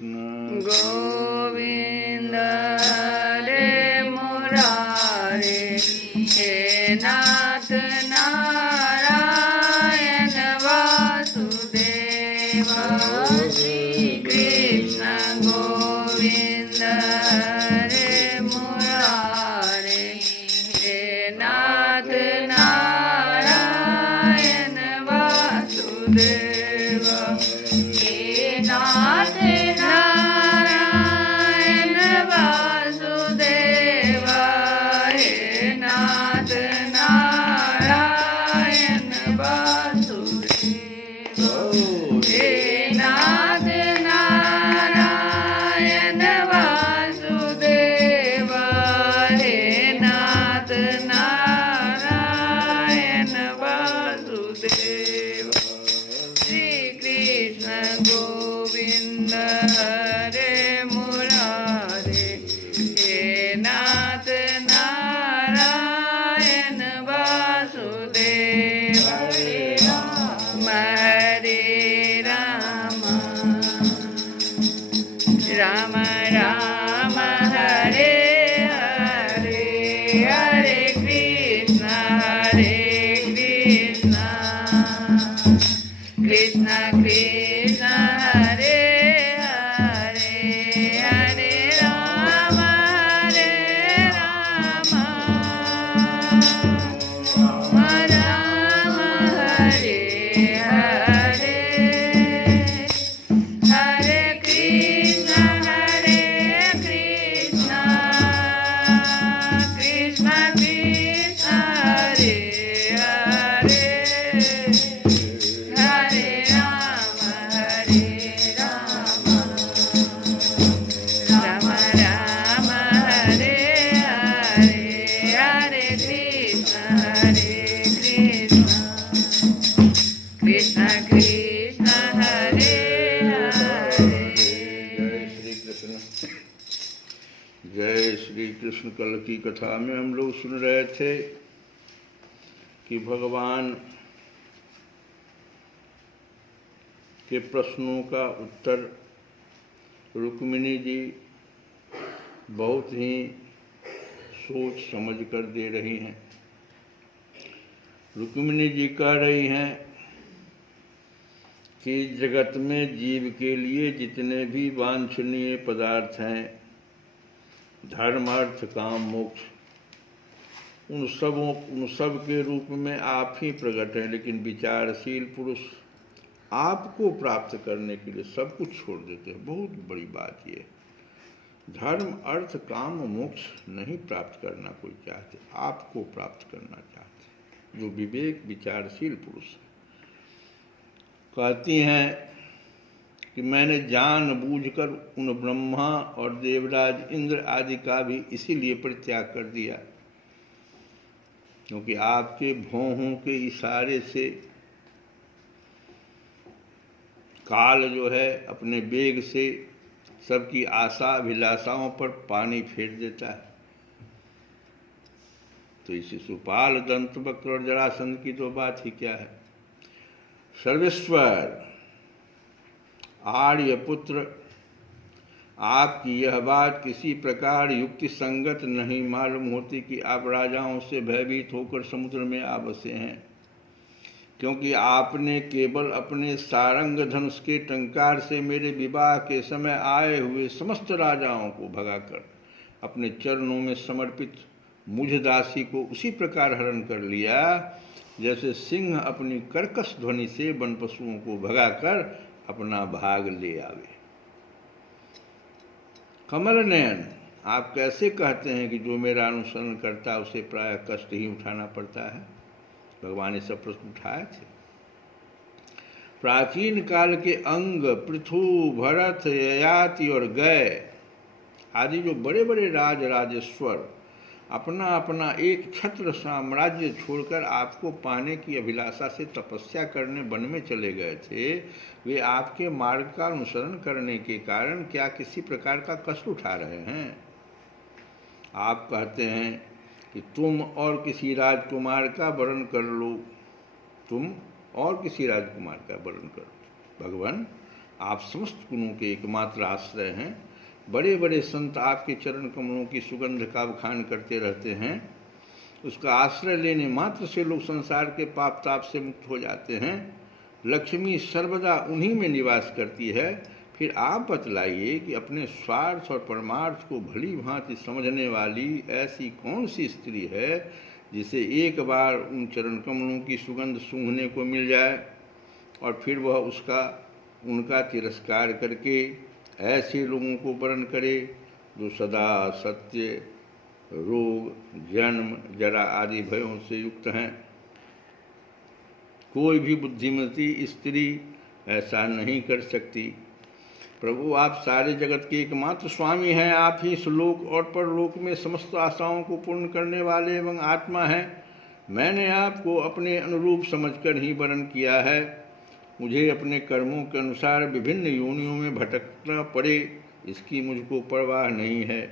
कृष्ण गोविंद हरे मुरारे हे नाथ नारायण वासुदेव श्री कृष्ण गोविंद हरे मुरारे हे नाथ नारायण वासुदेव हे नाथ नारायण वासुदेव हे नाथ नारायण वासुदेव हे नाथ नारायण वासुदेव हे नाथ नारायण वासुदेव श्री कृष्ण गोविंद हरे मुरारे हे नाथ नारायण वासुदेव हरे राम राम राम हरे हरे हरे कृष्ण कृष्ण कृष्ण हरे हरे हरे राम राम हरे हरे हरे कृष्ण कृष्ण कृष्ण हरे हरे हरे राम राम राम हरे हरे हरे कृष्ण कृष्ण कृष्ण हरे हरे। जय श्री कृष्ण। कल की कथा में हम लोग सुन रहे थे कि भगवान के प्रश्नों का उत्तर रुक्मिणी जी बहुत ही सोच समझ कर दे रही हैं। रुक्मिणी जी कह रही हैं कि जगत में जीव के लिए जितने भी वांछनीय पदार्थ हैं, धर्म अर्थ काम मोक्ष, उन सब के रूप में आप ही प्रकट हैं, लेकिन विचारशील पुरुष आपको प्राप्त करने के लिए सब कुछ छोड़ देते हैं। बहुत बड़ी बात ये, धर्म अर्थ काम मोक्ष नहीं प्राप्त करना कोई चाहते, आपको प्राप्त करना चाहते, जो विवेक विचारशील पुरुष है। कहती हैं कि मैंने जानबूझकर उन ब्रह्मा और देवराज इंद्र आदि का भी इसीलिए परित्याग कर दिया, क्योंकि आपके भौहों के इशारे से काल जो है अपने वेग से सबकी आशा अभिलाषाओं पर पानी फेर देता है। तो इस शिशुपाल दंतवक्र और जरासंध की तो बात ही क्या है। सर्वेश्वर आर्यपुत्र, आपकी यह बात किसी प्रकार युक्ति संगत नहीं मालूम होती कि आप राजाओं से भयभीत होकर समुद्र में आ बसे हैं, क्योंकि आपने केवल अपने सारंग धनुष के टंकार से मेरे विवाह के समय आए हुए समस्त राजाओं को भगाकर अपने चरणों में समर्पित मुझ दासी को उसी प्रकार हरण कर लिया जैसे सिंह अपनी कर्कश ध्वनि से वन पशुओं को भगाकर अपना भाग ले आवे। कमल नयन, आप कैसे कहते हैं कि जो मेरा अनुसरण करता है उसे प्रायः कष्ट ही उठाना पड़ता है? भगवान ने सब प्रश्न उठाए थे। प्राचीन काल के अंग, पृथु, भरत, ययाति और गय आदि जो बड़े बड़े राजेश्वर अपना अपना एक छत्र साम्राज्य छोड़कर आपको पाने की अभिलाषा से तपस्या करने वन में चले गए थे, वे आपके मार्ग का अनुसरण करने के कारण क्या किसी प्रकार का कष्ट उठा रहे हैं? आप कहते हैं कि तुम और किसी राजकुमार का वर्ण कर लो, तुम और किसी राजकुमार का वर्ण करो। भगवान, आप समस्त गुणों के एकमात्र आश्रय हैं। बड़े बड़े संत आपके चरण कमलों की सुगंध का बखान करते रहते हैं। उसका आश्रय लेने मात्र से लोग संसार के पाप ताप से मुक्त हो जाते हैं। लक्ष्मी सर्वदा उन्हीं में निवास करती है। फिर आप बतलाइए कि अपने स्वार्थ और परमार्थ को भली भांति समझने वाली ऐसी कौन सी स्त्री है जिसे एक बार उन चरण कमलों की सुगंध सूंघने को मिल जाए और फिर वह उनका तिरस्कार करके ऐसे लोगों को वरण करे जो सदा सत्य, रोग, जन्म, जरा आदि भयों से युक्त हैं। कोई भी बुद्धिमती स्त्री ऐसा नहीं कर सकती। प्रभु, आप सारे जगत के एकमात्र स्वामी हैं। आप ही इस लोक और परलोक में समस्त आशाओं को पूर्ण करने वाले एवं आत्मा हैं। मैंने आपको अपने अनुरूप समझकर ही वरण किया है। मुझे अपने कर्मों के अनुसार विभिन्न योनियों में भटकना पड़े, इसकी मुझको परवाह नहीं है।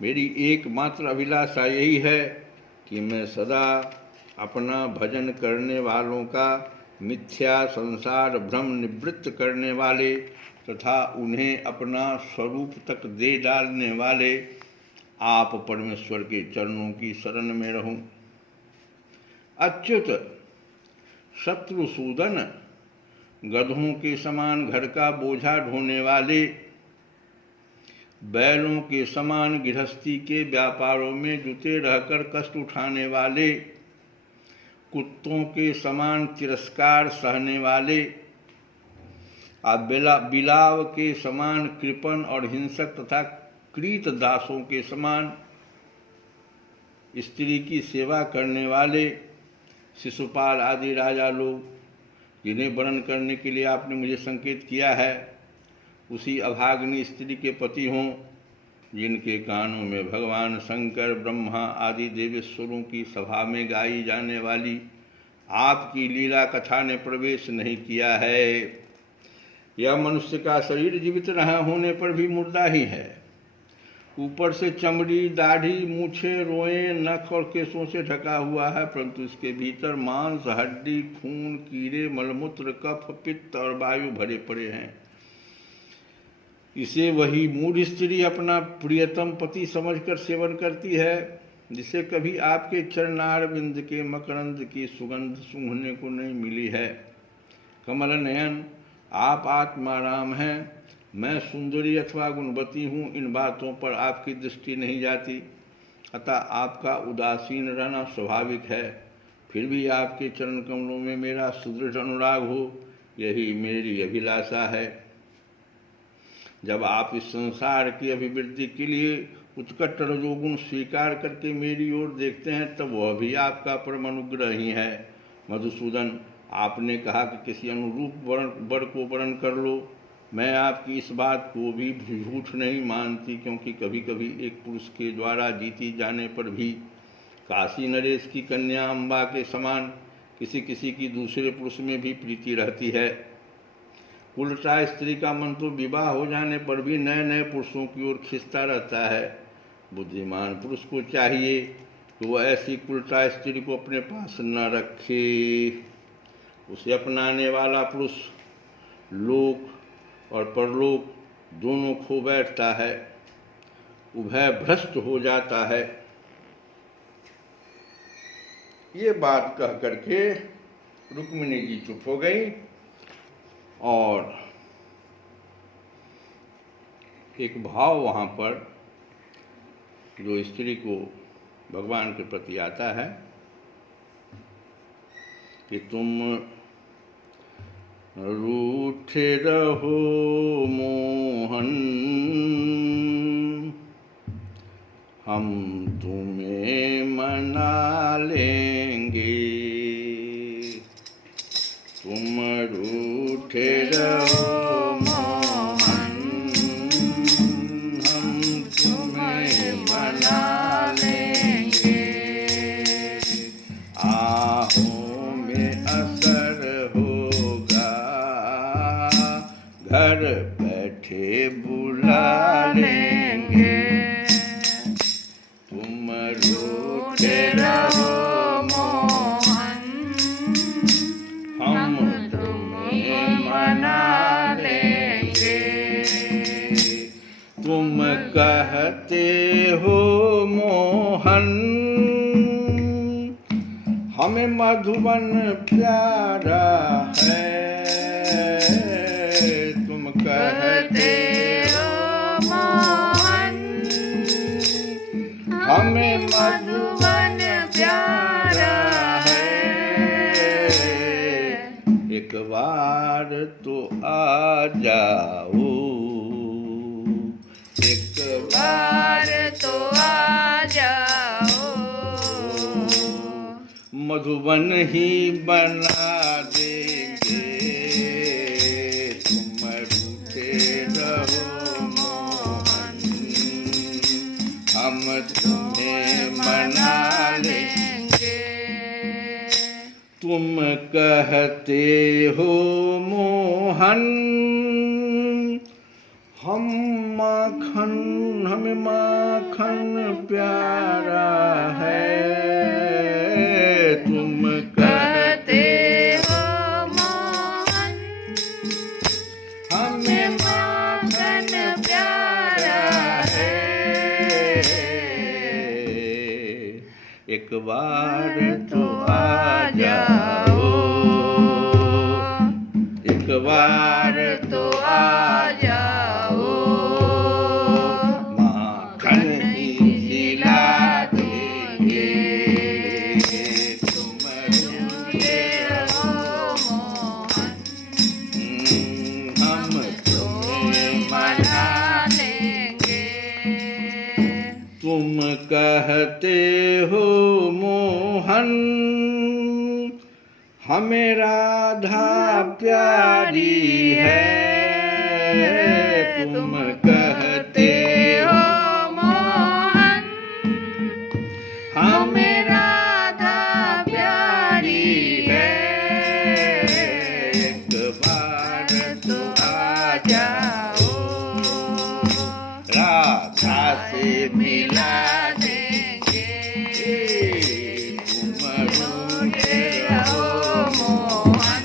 मेरी एकमात्र अभिलाषा यही है कि मैं सदा अपना भजन करने वालों का मिथ्या संसार भ्रम निवृत्त करने वाले तथा उन्हें अपना स्वरूप तक दे डालने वाले आप परमेश्वर के चरणों की शरण में रहूं। अच्युत, शत्रुसूदन, गधों के समान घर का बोझा ढोने वाले, बैलों के समान गृहस्थी के व्यापारों में जुटे रहकर कष्ट उठाने वाले, कुत्तों के समान तिरस्कार सहने वाले, बिलाव के समान कृपण और हिंसक तथा कृत दासों के समान स्त्री की सेवा करने वाले शिशुपाल आदि राजा लोग, जिन्हें वर्ण करने के लिए आपने मुझे संकेत किया है, उसी अभाग्नि स्त्री के पति हों, जिनके कानों में भगवान शंकर, ब्रह्मा आदि देवेश्वरों की सभा में गाई जाने वाली आपकी लीला कथा ने प्रवेश नहीं किया है। यह मनुष्य का शरीर जीवित रहा होने पर भी मुर्दा ही है। ऊपर से चमड़ी, दाढ़ी, मूछें, रोएं, नख और केशों से ढका हुआ है, परंतु इसके भीतर मांस, हड्डी, खून, कीड़े, मलमूत्र, कफ, पित्त और वायु भरे पड़े हैं। इसे वही मूढ़ स्त्री अपना प्रियतम पति समझकर सेवन करती है, जिसे कभी आपके चरणारविंद के मकरंद की सुगंध सूंघने को नहीं मिली है। कमल नयन, आप आत्माराम हैं, मैं सुंदरी अथवा गुणवती हूँ, इन बातों पर आपकी दृष्टि नहीं जाती, अतः आपका उदासीन रहना स्वाभाविक है। फिर भी आपके चरण कमलों में मेरा सुदृढ़ अनुराग हो, यही मेरी अभिलाषा है। जब आप इस संसार की अभिवृद्धि के लिए उत्कट रजोगुण स्वीकार करके मेरी ओर देखते हैं, तब वह भी आपका परम अनुग्रह ही है। मधुसूदन, आपने कहा कि किसी अनुरूप वर को वर्ण कर लो। मैं आपकी इस बात को भी झूठ नहीं मानती, क्योंकि कभी कभी एक पुरुष के द्वारा जीती जाने पर भी काशी नरेश की कन्या अम्बा के समान किसी किसी की दूसरे पुरुष में भी प्रीति रहती है। उल्टा स्त्री का मन तो विवाह हो जाने पर भी नए नए पुरुषों की ओर खिंचता रहता है। बुद्धिमान पुरुष को चाहिए कि वह ऐसी उल्टा स्त्री को अपने पास न रखे। उसे अपनाने वाला पुरुष लोक और परलोक दोनों खो बैठता है, उभय भ्रष्ट हो जाता है। ये बात कह करके रुक्मिणी जी चुप हो गई और एक भाव वहाँ पर जो स्त्री को भगवान के प्रति आता है कि तुम रूठे रहो मोहन, हम तुम्हें मना लेंगे। तुम रूठे रहो मोहन, हम तुम्हें मना लेंगे। आहों में असर होगा, घर बैठे बुला लेंगे। तुम रूठे रहो मोहन, हम तुम्हें मना तुम कहते हो मोहन हमें मधुबन प्यारा है। तुम कहते हो मोहन हमें मधुबन प्यारा है। एक बार तो आ जाओ, एक बार तो आ जाओ, मधुबन ही बना देंगे। तुम रूठे रहो मोहन, हम तुम्हें मना लेंगे। तुम कहते हो मोहन हमें माखन प्यारा है। तुम कहते हो मोहन हमें माखन प्यारा है। एक बार तो आ जाओ, एक बार तो आ जाओ, माखन ही खिला देंगे। तुम रूठे रहो मोहन, हम तुम्हें मना लेंगे। तुम कहते हो मोहन हमें राधा प्यारी है। तुम कहते हो मोहन हमें राधा प्यारी है। एक बार तो आ जाओ, राधा से मिला देंगे। तुम रूठे रहो मोहन,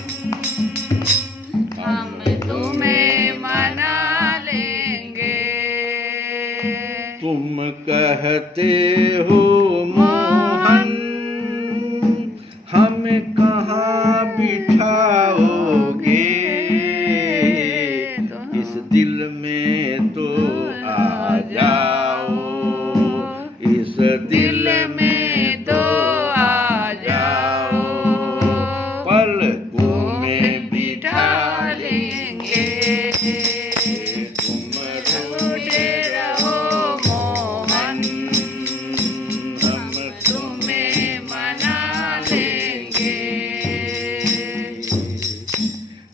हम तुम्हें मना लेंगे। तुम कहते हो मोहन हमें कहाँ बिठाओगे। इस दिल में तो आ जाओ, इस दिल में तो आ जाओ, पलकों में बिठा लेंगे। तुम रूठे रहो मोहन, हम तुम्हें मना लेंगे।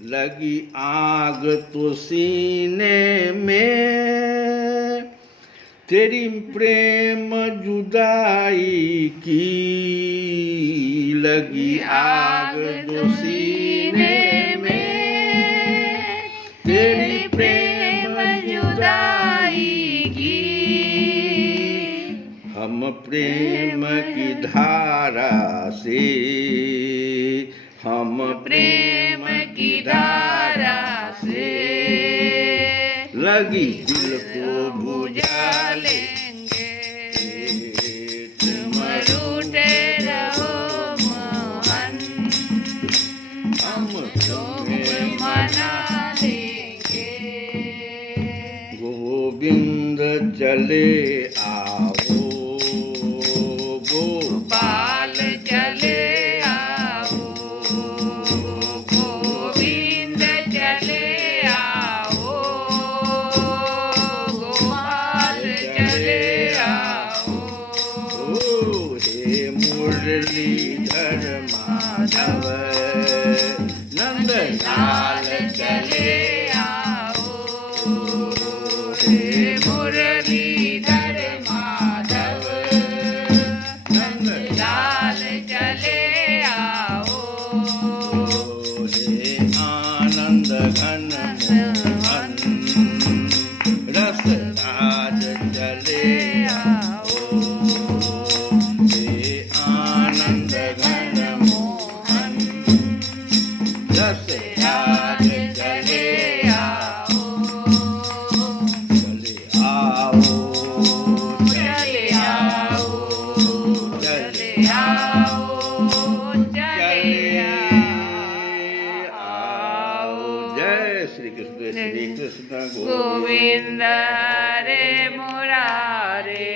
लगी आग तो सीने में तेरी प्रेम जुदाई की। लगी आग तो सीने में तेरी प्रेम जुदाई की। हम प्रेम की धारा से, हम प्रेम की धारा से लगी दिल को बुझा लेंगे। तुम रूठे रहो मोहन, हम तुम्हें मना लेंगे। गोविंद चले आओ, गोपाल चले आओ, गोविंद चले आओ, गोपाल चले आओ। हे मुरलीधर माधव नंदलाल चले आओ, हे मुरलीधर माधव नंदलाल चले आओ। हे आनंद घन मोहन रसराज चले आओ, हे आनंद घन मोहन जय श्री कृष्ण गोविंद गोविंद हरे मुरारे